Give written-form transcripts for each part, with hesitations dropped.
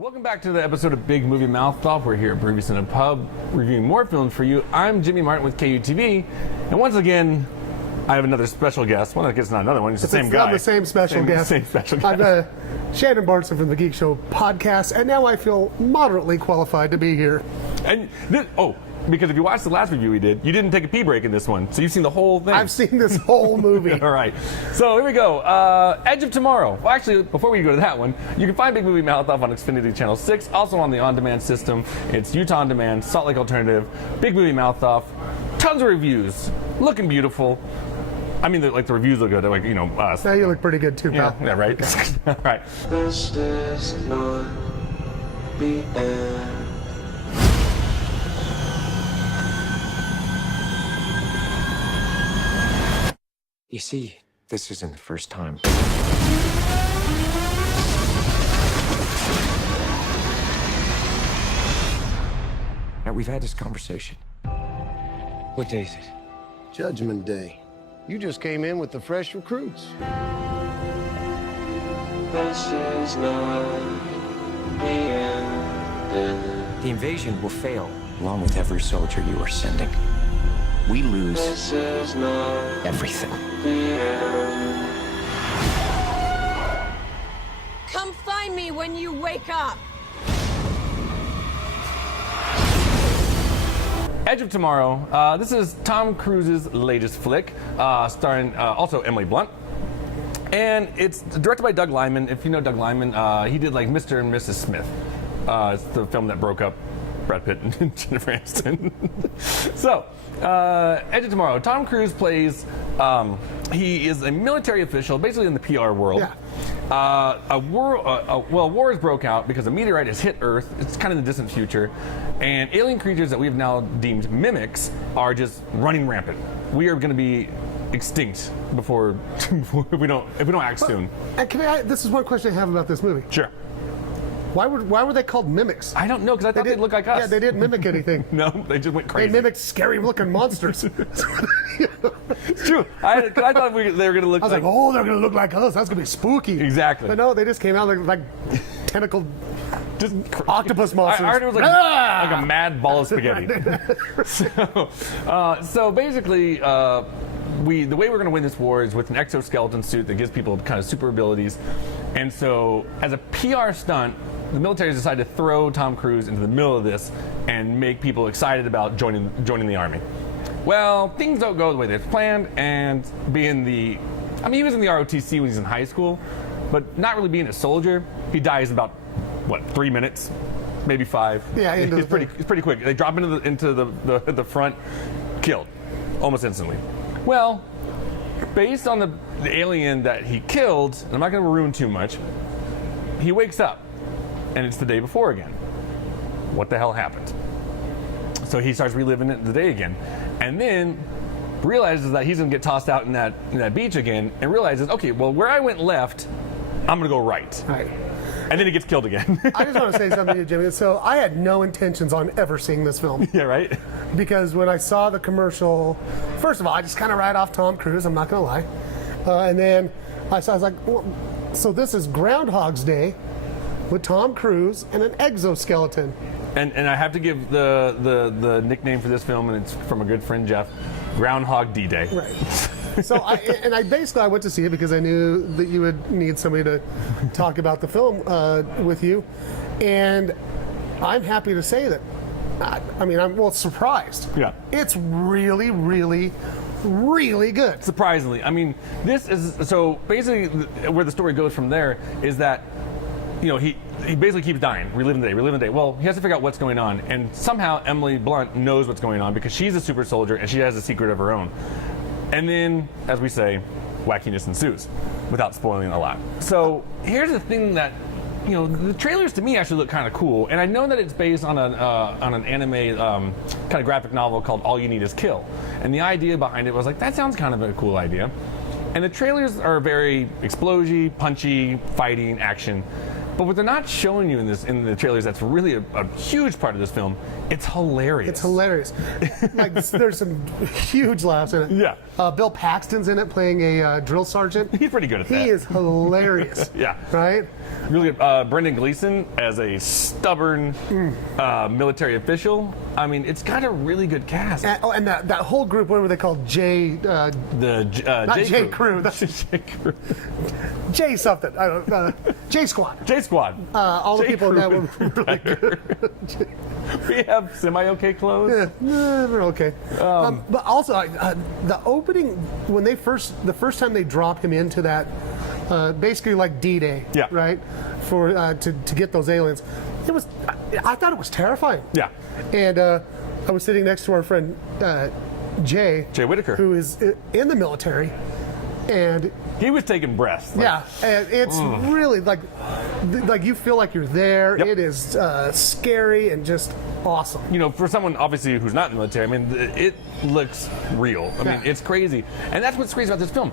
Welcome back to the episode of Big Movie Mouth Off. We're here at Brevious in a Pub reviewing more films for you. I'm Jimmy Martin with KUTV, and once again, I have another special guest. Well, I guess not another one. It's the same guy. I'm the same special guest. Same special guest. I'm Shannon Barnson from the Geekshow Podcast, and now I feel moderately qualified to be here. And because if you watched the last review we did, you didn't take a pee break in this one, so you've seen the whole thing. I've seen this whole movie. All right. So here we go. Edge of Tomorrow. Well, actually, before we go to that one, you can find Big Movie Mouth Off on Xfinity Channel 6, also on the on-demand system. It's Utah On Demand, Salt Lake Alternative, Big Movie Mouth Off. Tons of reviews. Looking beautiful. I mean, the reviews look good. Like, us. Now you look pretty good too, pal. Yeah, right? All right. This is not the end. You see, this isn't the first time. Now, we've had this conversation. What day is it? Judgment Day. You just came in with the fresh recruits. This is not the end. The invasion will fail, along with every soldier you are sending. We lose everything. Come find me when you wake up. Edge of Tomorrow. This is Tom Cruise's latest flick, starring also Emily Blunt. And it's directed by Doug Liman. If you know Doug Liman, he did like Mr. and Mrs. Smith. It's the film that broke up Brad Pitt and Jennifer Aniston. So, Edge of Tomorrow. Tom Cruise plays, he is a military official, basically in the PR world. Yeah. War has broke out because a meteorite has hit Earth. It's kind of in the distant future. And alien creatures that we have now deemed mimics are just running rampant. We are going to be extinct before if we don't act soon. And this is one question I have about this movie. Sure. Why were they called mimics? I don't know, because I thought they'd look like us. Yeah, they didn't mimic anything. No, they just went crazy. They mimicked scary-looking monsters. It's true. I thought they were going to look I was like, oh, they're going to look like us. That's going to be spooky. Exactly. But no, they just came out like tentacled just octopus monsters. I heard it was like a mad ball of spaghetti. So basically, the way we're going to win this war is with an exoskeleton suit that gives people kind of super abilities. And so, as a PR stunt, the military has decided to throw Tom Cruise into the middle of this and make people excited about joining the army. Well, things don't go the way they've planned, and he was in the ROTC when he was in high school, but not really being a soldier. He dies in about 3 minutes, maybe 5. Yeah, it's pretty quick. They drop into the front, killed almost instantly. Well, based on the alien that he killed, and I'm not going to ruin too much, he wakes up, and it's the day before again. What the hell happened? So he starts reliving the day again, and then realizes that he's going to get tossed out in that beach again, and realizes, okay, well, where I went left, I'm going to go right. Right. And then he gets killed again. I just want to say something to you, Jimmy. So I had no intentions on ever seeing this film. Yeah, right? Because when I saw the commercial, first of all, I just kind of write off Tom Cruise, I'm not going to lie. And then I was like, well, so this is Groundhog's Day with Tom Cruise and an exoskeleton. And I have to give the nickname for this film, and it's from a good friend, Jeff, Groundhog D-Day. Right. So I basically went to see it because I knew that you would need somebody to talk about the film with you, and I'm happy to say that. I'm surprised. Yeah. It's really, really, really good. Surprisingly, this is so basically where the story goes from there is that he basically keeps dying, reliving the day. Well, he has to figure out what's going on, and somehow Emily Blunt knows what's going on because she's a super soldier and she has a secret of her own. And then, as we say, wackiness ensues, without spoiling a lot. So here's the thing that, the trailers to me actually look kind of cool, and I know that it's based on an anime kind of graphic novel called All You Need Is Kill. And the idea behind it was like, that sounds kind of a cool idea. And the trailers are very explosive, punchy, fighting, action. But what they're not showing you in the trailers, that's really a huge part of this film. It's hilarious. It's hilarious. Like, there's some huge laughs in it. Yeah. Bill Paxton's in it playing a drill sergeant. He's pretty good at that. He is hilarious. Yeah. Right? Really good. Brendan Gleeson as a stubborn military official. I mean, it's got a really good cast. And that whole group, what were they called? Not J. Crew. That's J. Crew. J something. I don't know. J Squad. J Squad. All the J. people in that Crew were really good. We have semi-okay clothes. Yeah, they're okay. But also, the opening, when the first time they drop him into that, basically like D-Day, Yeah. right? For to get those aliens, I thought it was terrifying. Yeah. And I was sitting next to our friend Jay Whitaker, who is in the military, and he was taking breaths. yeah, and it's really like you feel like you're there. Yep. It is scary and just awesome. You know, for someone obviously who's not in the military, I mean, it looks real. I mean, it's crazy, and that's what's crazy about this film.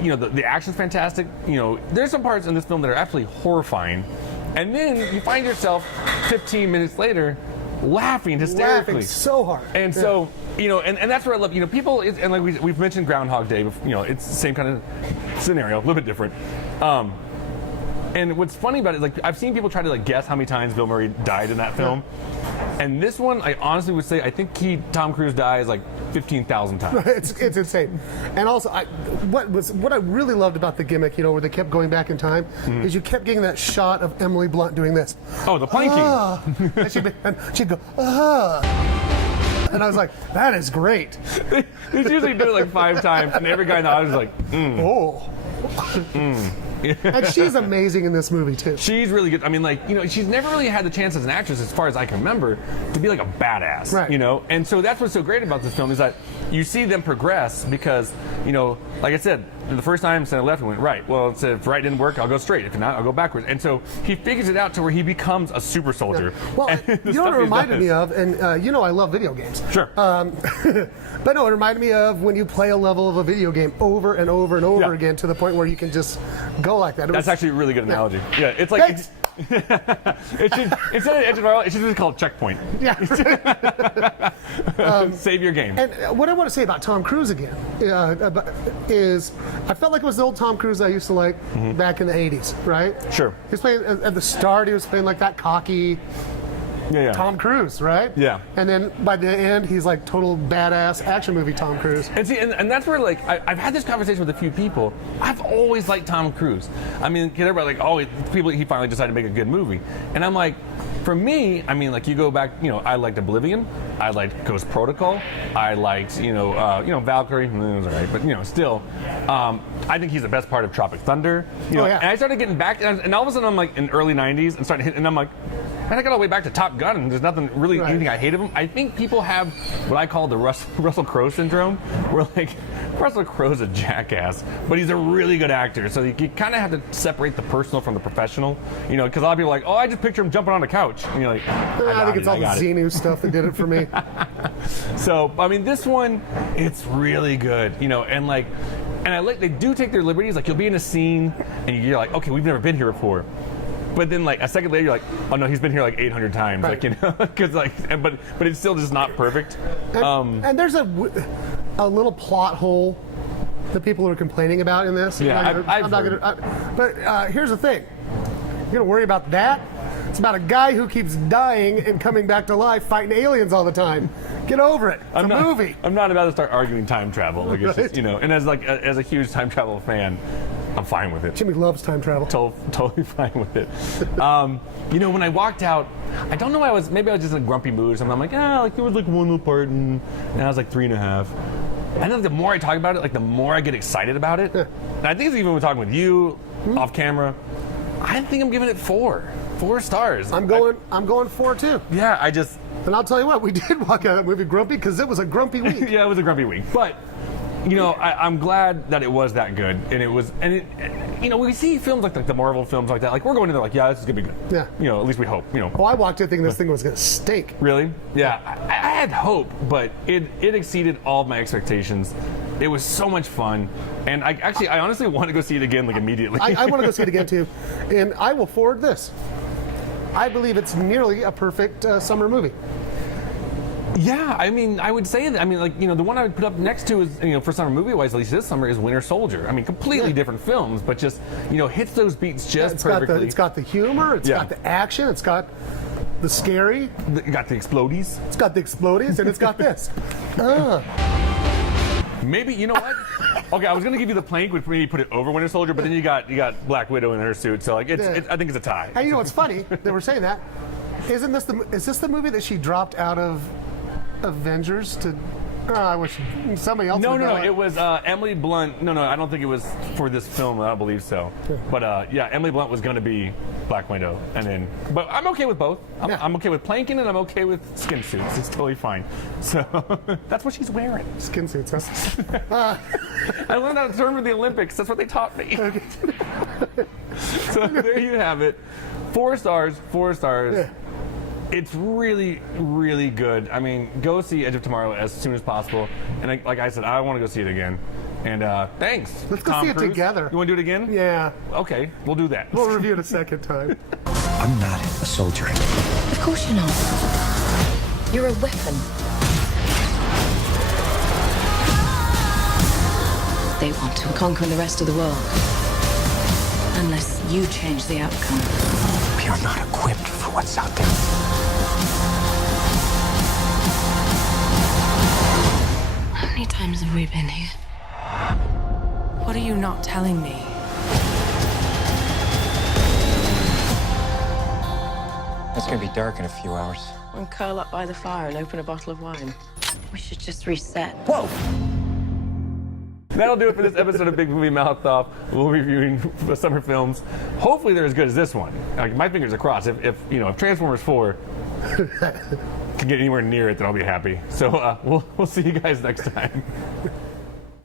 You know, the action's fantastic. You know, there's some parts in this film that are absolutely horrifying, and then you find yourself 15 minutes later laughing hysterically, Laughing so hard. and so. You know, and that's what I love. You know, people, and like we've mentioned Groundhog Day. You know, it's the same kind of scenario, a little bit different. And what's funny about it, like I've seen people try to like guess how many times Bill Murray died in that film. And this one, I honestly would say, I think Tom Cruise dies like 15,000 times. It's insane. And also, what I really loved about the gimmick, you know, where they kept going back in time, is you kept getting that shot of Emily Blunt doing this. Oh, the planking. And she'd go, and I was like, that is great. They usually do it like 5 times, and every guy in the audience is like, Oh. And she's amazing in this movie too. She's really good. I mean, like, you know, she's never really had the chance as an actress, as far as I can remember, to be like a badass. Right. You know, and so that's what's so great about this film is that you see them progress because, you know, like I said, the first time center left, he went right. Well, if right didn't work, I'll go straight. If not, I'll go backwards. And so he figures it out to where he becomes a super soldier. Yeah. Well, you know what it reminded me of, and you know I love video games. Sure. But no, it reminded me of when you play a level of a video game over and over and over again to the point where you can just go like that. That's actually a really good analogy. Yeah, it's like it should, instead of Engine Oil, it should be called Checkpoint. Yeah. Save your game. And what I want to say about Tom Cruise again is I felt like it was the old Tom Cruise I used to like back in the 80s, right? Sure. He was playing at the start. He was playing like that cocky Tom Cruise, right? Yeah. And then by the end, he's like total badass action movie Tom Cruise. And see, and that's where, like, I've had this conversation with a few people. I've always liked Tom Cruise. I mean, everybody like, oh, he finally decided to make a good movie. And I'm like, for me, I mean, like, you go back, you know, I liked Oblivion. I liked Ghost Protocol. I liked, Valkyrie. It was all right, but, you know, still. I think he's the best part of Tropic Thunder. You know, and I started getting back, and all of a sudden I'm like in early 90s and started hitting, and I'm like, man, I got all the way back to Top Gun, and there's nothing really anything I hate of him. I think people have what I call the Russell Crowe syndrome, where like Russell Crowe's a jackass, but he's a really good actor. So you kind of have to separate the personal from the professional, you know, because a lot of people are like, oh, I just picture him jumping on a couch, and you're like, I think it's all the Xenu stuff that did it for me. So I mean, this one, it's really good, you know, and like. And I like they do take their liberties. Like you'll be in a scene and you're like, okay, we've never been here before. But then like a second later, you're like, oh no, he's been here like 800 times. Right. Like, you know, because like, but it's still just not perfect. And there's a little plot hole that people are complaining about in this. Yeah, I'm not gonna. But here's the thing: you're gonna worry about that. It's about a guy who keeps dying and coming back to life, fighting aliens all the time. Get over it. It's a movie. I'm not about to start arguing time travel. Like it's just, you know, and as a huge time travel fan, I'm fine with it. Jimmy loves time travel. Totally fine with it. You know, when I walked out, I don't know why I was just in a grumpy mood or something. I'm like, like it was like one little part, and I was like 3.5. And then the more I talk about it, like the more I get excited about it. And I think it's even when talking with you off camera, I think I'm giving it 4 stars. I'm going 4 too. Yeah, And I'll tell you what, we did walk out of that movie grumpy because it was a grumpy week. Yeah, it was a grumpy week. But, you know, I'm glad that it was that good. And you know, we see films like the Marvel films like that. Like, we're going in there like, yeah, this is going to be good. Yeah. You know, at least we hope, you know. Oh, I walked in thinking this thing was going to stink. Really? Yeah. I had hope, but it exceeded all of my expectations. It was so much fun, and I honestly want to go see it again like immediately. I want to go see it again too, and I will forward this. I believe it's nearly a perfect summer movie. Yeah, I mean, I would say that. I mean, like, you know, the one I would put up next to is, you know, for summer movie-wise, at least this summer, is Winter Soldier. I mean, completely different films, but just, you know, hits those beats just perfectly. It's got the humor, it's got the action, it's got the scary. It got the explodies. It's got the explodies, and it's got this. Maybe, you know what? Okay, I was gonna give you the plank, would maybe put it over Winter Soldier, but then you got Black Widow in her suit, so like I think it's a tie. And you know what's funny? They were saying that. Is this the movie that she dropped out of Avengers to? I wish somebody else. No, would know it was Emily Blunt. No, I don't think it was for this film. I don't believe so. But yeah, Emily Blunt was going to be Black Widow, and then. But I'm okay with both. I'm okay with planking, and I'm okay with skin suits. It's totally fine. So that's what she's wearing. Skin suits, huh? I learned that term in the Olympics. That's what they taught me. Okay. So there you have it. 4 stars. 4 stars. Yeah. It's really, really good. I mean, go see Edge of Tomorrow as soon as possible. And like I said, I want to go see it again. And thanks. Let's go Tom see it Cruise. together. You want to do it again? Yeah. Okay, we'll do that. We'll review it a second time. I'm not a soldier. Of course you're not. You're a weapon. They want to conquer the rest of the world. Unless you change the outcome. We are not equipped for what's out there. How many times have we been here? What are you not telling me? It's gonna be dark in a few hours. And curl up by the fire and open a bottle of wine. We should just reset. Whoa! That'll do it for this episode of Big Movie Mouth Off. We'll be reviewing summer films. Hopefully they're as good as this one. Like, my fingers are crossed. If Transformers 4 can get anywhere near it, then I'll be happy. So we'll see you guys next time.